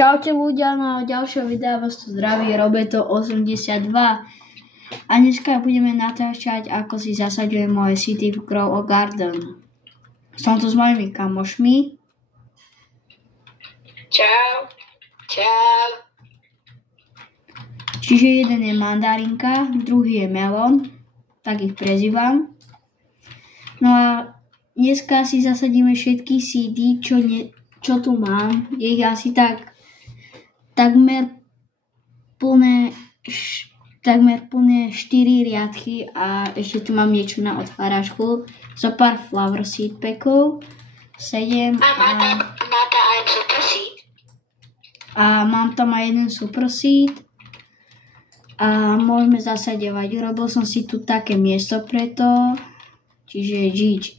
Čaute ľudia, na ďalšieho videa vás tu zdraví Robeto82 a dneska budeme natáčať, ako si zasaďujem moje City Grow Garden. Som tu s mojimi kamošmi. Čau. Čau. Čiže jeden je mandarinka, druhý je melon, tak ich prezývam. No a dneska si zasadíme všetky seedy, čo tu mám. Je ich asi takmer plné 4 riadky a ešte tu mám niečo na otváračku. Zo pár flower seed packov. 7 a má tam aj super seed. A mám tam aj jeden super seed. A môžeme zasaďovať. Urobil som si tu také miesto preto. Čiže GG.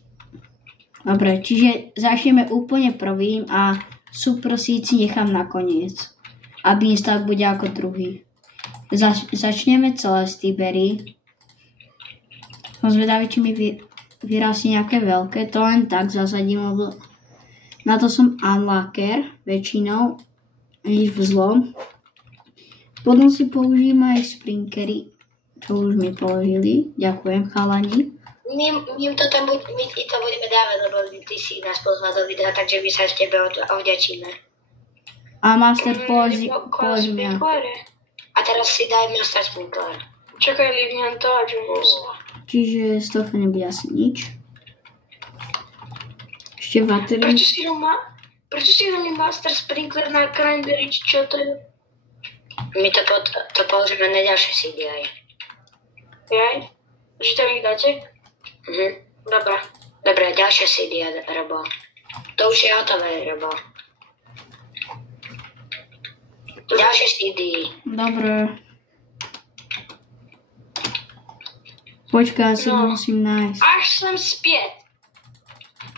Dobre, čiže začneme úplne prvým a super seed si nechám nakoniec. A beanstalk bude ako druhý. Začneme celesty berry. Som zvedavý, či mi vyrastie nejaké veľké. To len tak zasadím, lebo na to som unlocker väčšinou. Nič v zlom. Potom si použijem aj sprinkery, čo už mi položili. Ďakujem, chalani. My to budeme dávať, lebo ty si nás pozval do videa, takže my sa s tebe ovďačíme. A master položí mňa. A teraz si daj master sprinkler. Čakaj, livňam to, čo musela. Čiže z toho nebude asi nič. Ešte baterie. Prečo si dali master sprinkler na cranberry, čo to je? My to položíme na ďalšie CD aj. Jaj? Že to ich dáte? Dobre, ďalšie CD, Robo. To už je hotové, Robo. Ďalšie CD. Dobre. Počkaj, si to musím nájsť. Až som späť.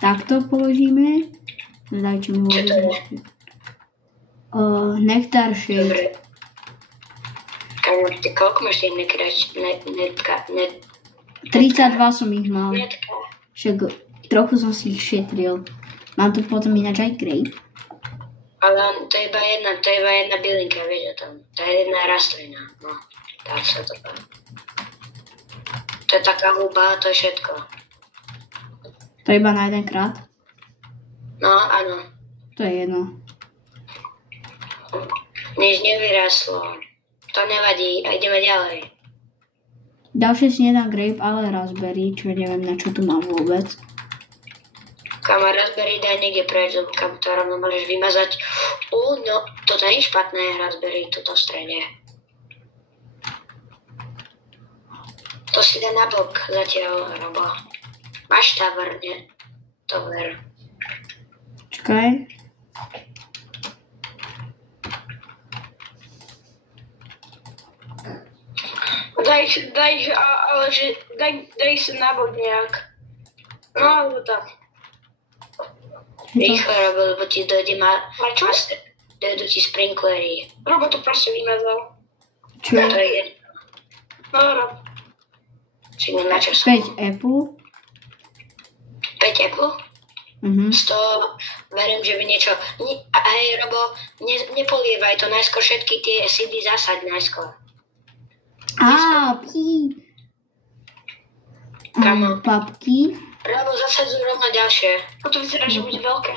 Takto položíme. Daj, čo mi Čo to je? Nectar shade. Dobre. Kámo, ty koľko máš tých netka? 32 som ich mal. Netka. Však trochu som si ich šetril. Mám tu potom ináč aj grape. Ale to je iba jedna bylinka, vieš o tom. To je jedna rastlina. No, tak sa to povie. To je taká huba, to je všetko. To je iba na jeden krát? No, áno. To je jedno. Nič nevyraslo. To nevadí, a ideme ďalej. Ďalšie si nedám grape, ale raspberry, čo neviem, na čo tu mám vôbec. Kama raspberry daj niekde preč, kam to rovno môžeš vymazať. No, toto nie je špatné, raspberry, tuto v strede. To si dá na bok zatiaľ, Robo. Máš tower, nie? Tower. Čakaj. Daj sa na bok nejak. No, alebo tak. Rýchlo, Robo, lebo ti dojde dojdu ti sprinklery. Robo to proste vymazal. Čo? To je jedno. No, Robo. Si na čas. 5 apple. 5 apple? Z toho verím, že by niečo... Hej, Robo, nepolievaj to najskôr, všetky tie seedy zasaď najskôr. Papky. Robo, zasadzuj rovno ďalšie. To vyzerá, že bude veľké.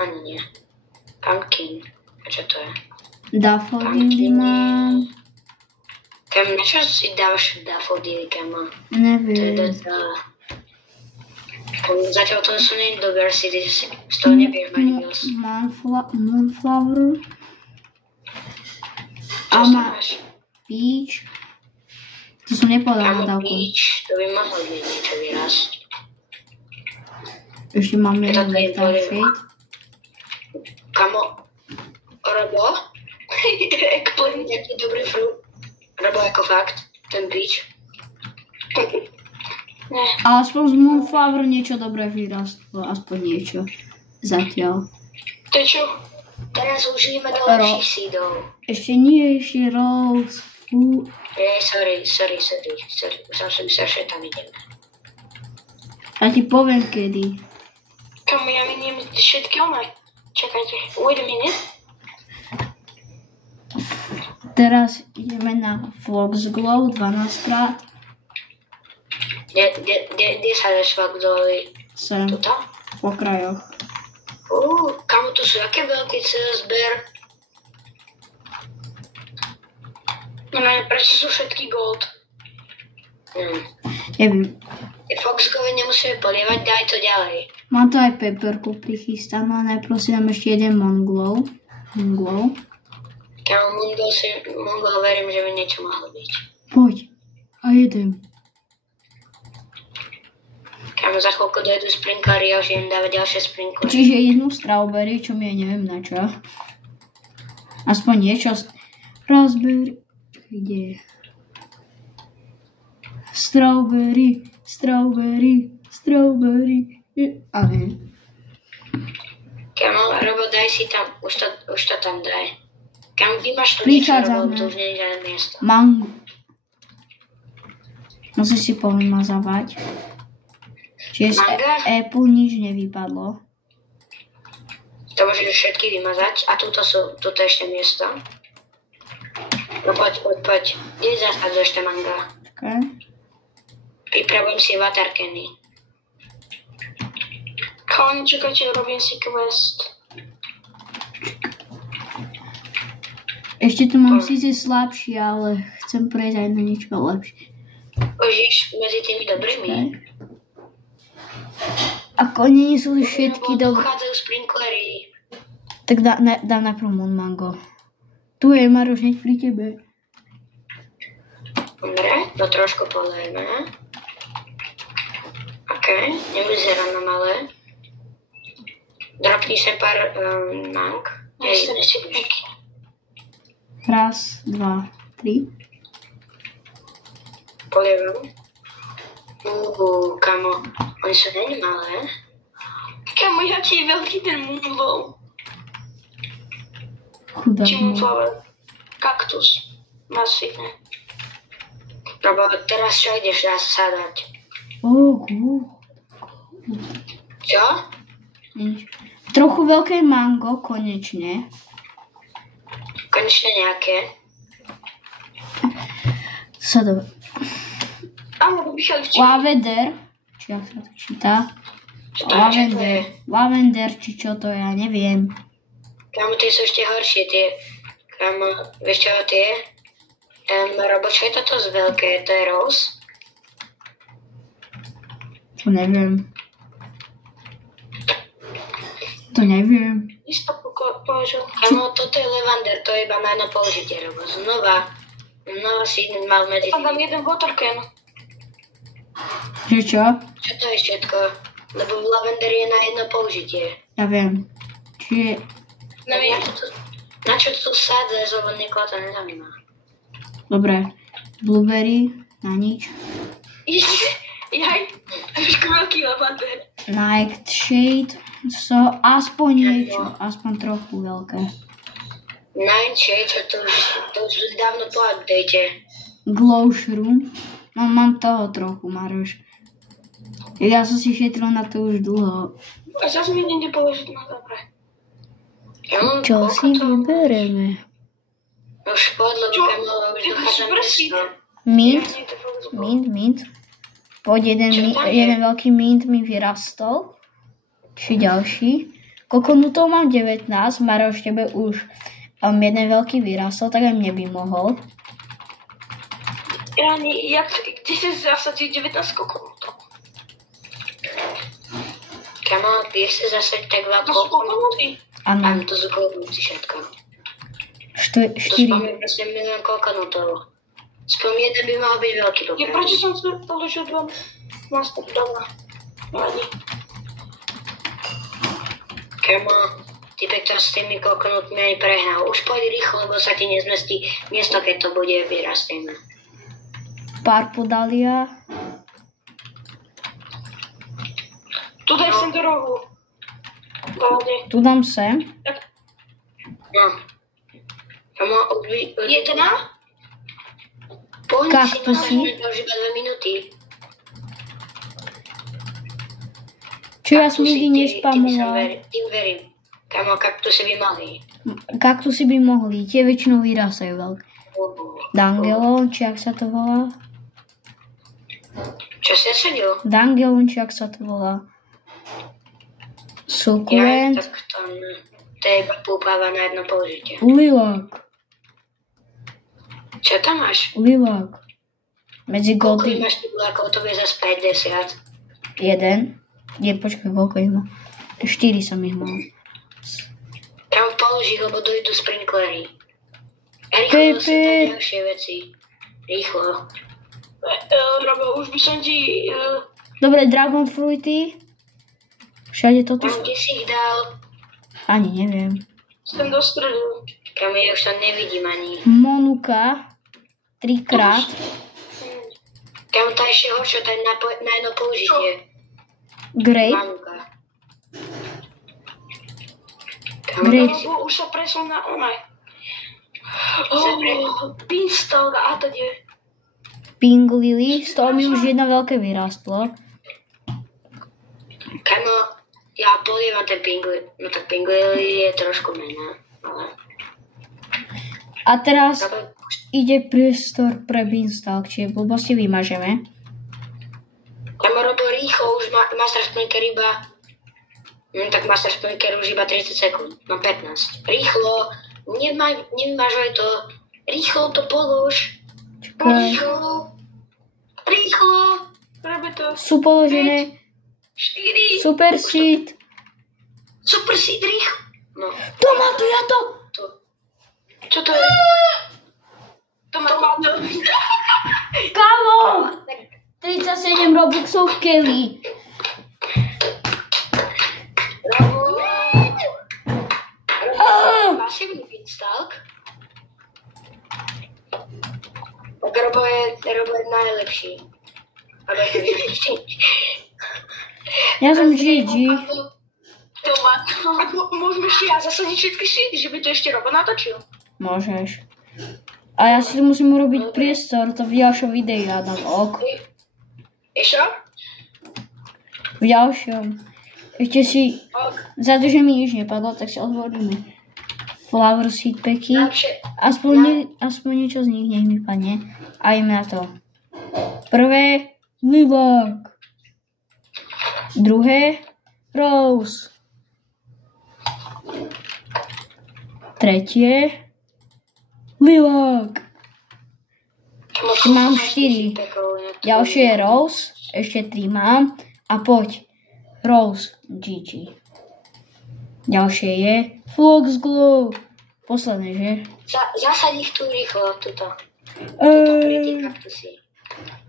Ani nie. Pumpkin. A čo to je? Daffodily mám. Kam, na čo si dávaš daffodily, Kama? Neviem. To je dosť veľa. Zatiaľ to sú nie dobré seedy, z toho nevieš mať dosť. Moonflower. Čo máš? Peach. To som nepovedal na dávku. Peach, to by mohlo byť niečo vyrásť. Ešte mám jeden nectar shade. Kamo, Robo? Eggplant, nejaký dobrý fruit. Robo, ako fakt, ten peach. A aspoň z Moonflower niečo dobré vyrastlo. Aspoň niečo. Zatiaľ. To je čo? Teraz už ideme do lepších seedov. Ešte nie, ešte rose. Sorry. Už som si myslel, že tam ideme. A ti poviem kedy. Kamo, ja miniem všetky online. Čakajte, wait a minute. Teraz ideme na Foxglove 12 krát. Kde sa dáš Foxglove? Sem, Tuto? po krajoch. Kamo, tu sú aké veľký zber? Neviem, prečo sú všetky gold? Neviem. Foxglove nemusíme polievať, daj to ďalej. Mám tu aj peperku prichystanú a najprv si dám ešte jeden Monglow. Kamo, Mongol verím, že by niečo mohlo byť. Poď. A jeden. Kamo, za chvíľku dojdu sprinklery a už idem dávať ďalšie sprinklery. Čiže jednu strawberry, čo mi aj neviem na čo. Aspoň niečo. Raspberry. Kde je? Strawberry. A ne. Kamo, Robo, daj si tam, už to tam daj. Kamo, vymaš to niečo, Robo, to už nie je žiadne miesto. Mango. Musíš si povymazávať. Čiže z Apple nič nevypadlo. To môžeš všetky vymazať. A tuto je ešte miesto. No poď. Kde zasadzuješ tie manga? Okay. Pripravujem si watercany. Chalani, čakajte, robím si quest. Ešte tu mám síce slabšie, ale chcem prejsť aj na niečo lepšie. Ožiš medzi tými dobrými? Okay. Ako nie sú všetky dobré. Pochádzajú sprinklery. Tak dám najprv Mango. Tu je Maroš, hneď pri tebe. Dobre, to trošku polejme. OK, nevyzerá na malé. Dropni sa pár mang. Raz, dva, tri. Polievam. Kamo, oni sú není malé. Kamo, jaký je veľký ten Moonlow. Chudák. Moonflower. Kaktus. Masívne. Robo, teraz čo ideš zasadať? Čo? Nič. Trochu veľké mango, konečne. Konečne nejaké. Sadové. Lavender. Či jak sa to číta? Lavender, či čo to ja neviem. Kamo, tie sú ešte horšie, tie. Kamo, vieš čo tie? Robo, čo je toto z veľké? To je rose? To neviem. Kamo, toto je lavender, to je iba na jedno použitie, Robo. Znova si mal medzi... Tam dám jeden watercan. Že čo? Čo to je všetko? Lebo lavender je na jedno použitie. Ja viem. Čiže... Na čo tu sádzaš, lebo niekoho to nezaujíma. Dobre. Blueberry, na nič. Jaj, trošku veľký lavender. Nightshade, aspoň niečo, aspoň trochu veľké. Nightshade, to už dávno po update. Glow shroom, no mám toho trochu, Maroš. Ja som si šetril na to už dlho. A zase mi niekde položiť, no dobre. Čo si vybereme? Už podľa Kamo, už dochádza mesto. Mint. Poď jeden veľký mint mi vyrastol. Či ďalší. Kokonutov mám 19, Maroš, tebe už jeden veľký vyrastol, tak aj mne by mohol. Kde si zasadil 19 kokonutov? Kamo, kde si zasadiť tak veľký kokonuty? Áno. To sú kokonuty všetko. 4. To spomínam proste milión kokonutov. Jeden by mal byť veľký dobrý. Prečo som si položil dva master doma? Kamo, typek to s tými kokonutmi ani prehnal. Už poď rýchlo, lebo sa ti nezmestí miesto, keď to bude vyrastené. Purple Dahlia. Tu daj sem do rohu. Tu dám sem. No. Kamo, je to na? Kaktusy. Už iba 2 minúty. Čo ja som nikdy nespamoval. Tým verím. Kamo, kaktusy by mohli. Kaktusy by mohli, tie väčšinou vyrastajú veľké. Dangelon, či ak sa to volá. Čo si zasadil? Dangelon, či ak sa to volá. Sukulent. Ja, tak to je iba púpava na jedno použitie. Lilak. Čo tam máš? Lilak. Medzi Koľko gody. máš lilákov? To bude zase 50. 1. Nie, počkaj, koľko ich má. 4 som ich mal. Tam položí, lebo dojdu sprinklery. Rýchlo sú tam ďalšie veci. Rýchlo. Robo, už by som ti... Dobre, dragon fruity. Všade toto Tam, kde si ich dal? Ani neviem. Som do stredu. Kam ja už tam nevidím ani. Monuka. 3-krát. Kam to ešte horšie, to je na jedno použitie. Grape. Manuka. Grape. Už sa presul na onaj. Beanstalk a to je. Pink lily. Z toho mi už jedna veľké vyrástlo. Kamo, ja polievam ten pingli. No tak pingli je trošku mená. Ale... A teraz ide priestor pre beanstalk, čiže blbosti vymažeme. Kamo, robil rýchlo, už Master Splinker iba... No tak Master Splinker už iba 30 sekúnd. No 15. Rýchlo, nevymažuj to. Rýchlo to polož. Čakaj. Rýchlo. Robi to. Sú položené. 4. Super seed. Super seed, rýchlo. No. To má to, ja to. Čo to je? To má to. Kamo! 37 Robuxov v Kelly. Pasívny beanstalk. Tak Robo je najlepší. Ja som GG. Môžeme ešte ja zasadiť všetky šíty, že by to ešte Robo natočil. Môžeš. A ja si tu musím urobiť priestor, to v ďalšom videu ja dám ok. Ešo? V ďalšom. Ešte si, za to, že mi nič nepadlo, tak si otvoríme flower seed packy. Aspoň niečo z nich nech mi padne. A ideme na to. Prvé, lilak. Druhé, rose. Tretie, lilak. Mám 4. Ďalšie je rose. Ešte 3 mám. A poď. Rose. GG. Ďalšie je Foxglove. Posledné, že? Zasad ich tu rýchlo, tuto.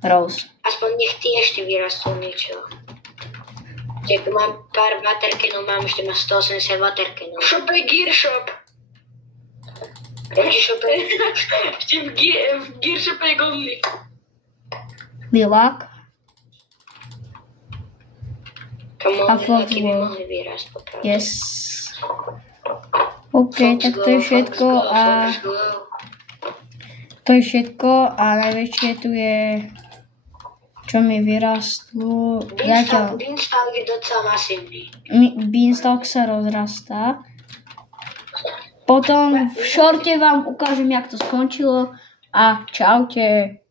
Rose. Aspoň nech ty ešte vyrastú niečo. Tu mám pár watercanov, mám ešte na 180 watercanov. Shop je gear shop. Jaký shop je? V gear shop je gondli. Lilak. A Foxglove. Yes. OK, tak to je všetko a... To je všetko a najväčšie tu je... Čo mi vyrastlo... Beanstalk je docela masívny. Beanstalk sa rozrastá. Potom v šorte vám ukážem, jak to skončilo a čaute.